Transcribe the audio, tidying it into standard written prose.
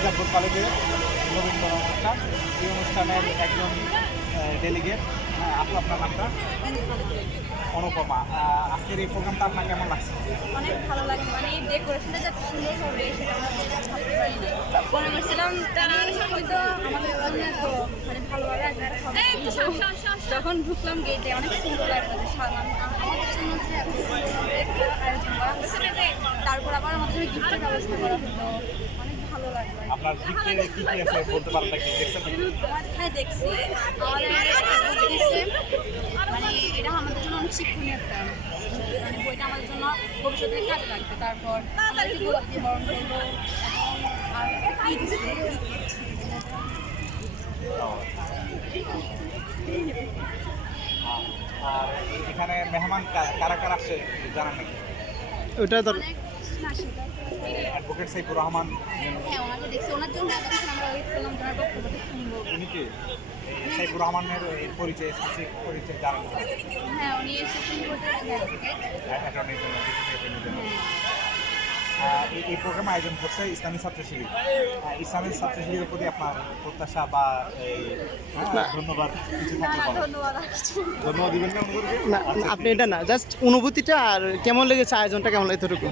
মির্জাপুর কলেজে রবীন্দ্র অনুষ্ঠান। এই অনুষ্ঠানের একজন ডেলিগেট। আপু, আপনার নামটা? অনুপমা। আজকের এই প্রোগ্রামটা আপনার কেমন লাগছে? অনেক ভালো লাগে, মানে ডেকোরেশনটা যত সুন্দর হবে সেটা আমরা ভাবতে পারিনি। মনে করছিলাম তারা হয়তো আমাদের জন্য এত মানে ভালোভাবে একবার হবে, যখন ঢুকলাম গেটে অনেক সুন্দর লাগলো। আমাদের জন্য যে এত সুন্দরভাবে একটা আয়োজন করা হচ্ছে, তারপর আবার আমাদের জন্য গিফটের ব্যবস্থা করা হলো, অনেক ভালো লাগলো। আপনার গিফটে কি কি আছে বলতে পারেন নাকি? দেখছেন নাকি? হ্যাঁ, দেখছি। আমাদের বই দিচ্ছে, মানে এটা আমাদের জন্য অনেক শিক্ষণীয় একটা, মানে বইটা আমাদের জন্য ভবিষ্যতে কাজে লাগবে। তারপর আমাদেরকে গোলাপ দিয়ে বরণ করলো এবং আর কি দিচ্ছে, আর এখানে মেহমান কারা কারা আসছে জানান নাকি? ওটা তো অনেক না সেটা। অ্যাডভোকেট সাইফুর রহমান, হ্যাঁ, ওনাকে দেখছি, ওনার জন্য এতক্ষণ আমরা ওয়েট করলাম ওনার বক্তব্যটা শুনবো। উনি কি সাইফুর রহমানের এর পরিচয়, স্পেসিফিক পরিচয় জানেন? হ্যাঁ, উনি সুপ্রিম কোর্টের advocate. Attorney general, district attorney general. এই প্রোগ্রাম আয়োজন করছে ইসলামী ছাত্র শিবির। ইসলামী ছাত্র শিবিরের প্রতি আপনার প্রত্যাশা বা ধন্যবাদ কিছু না থাকলে না, বলেন। ধন্যবাদ। ধন্যবাদ দিবেন না আমাদেরকে? না, আপনি এটা না, জাস্ট অনুভূতিটা আর কেমন লেগেছে, আয়োজনটা কেমন লাগে এতটুকু।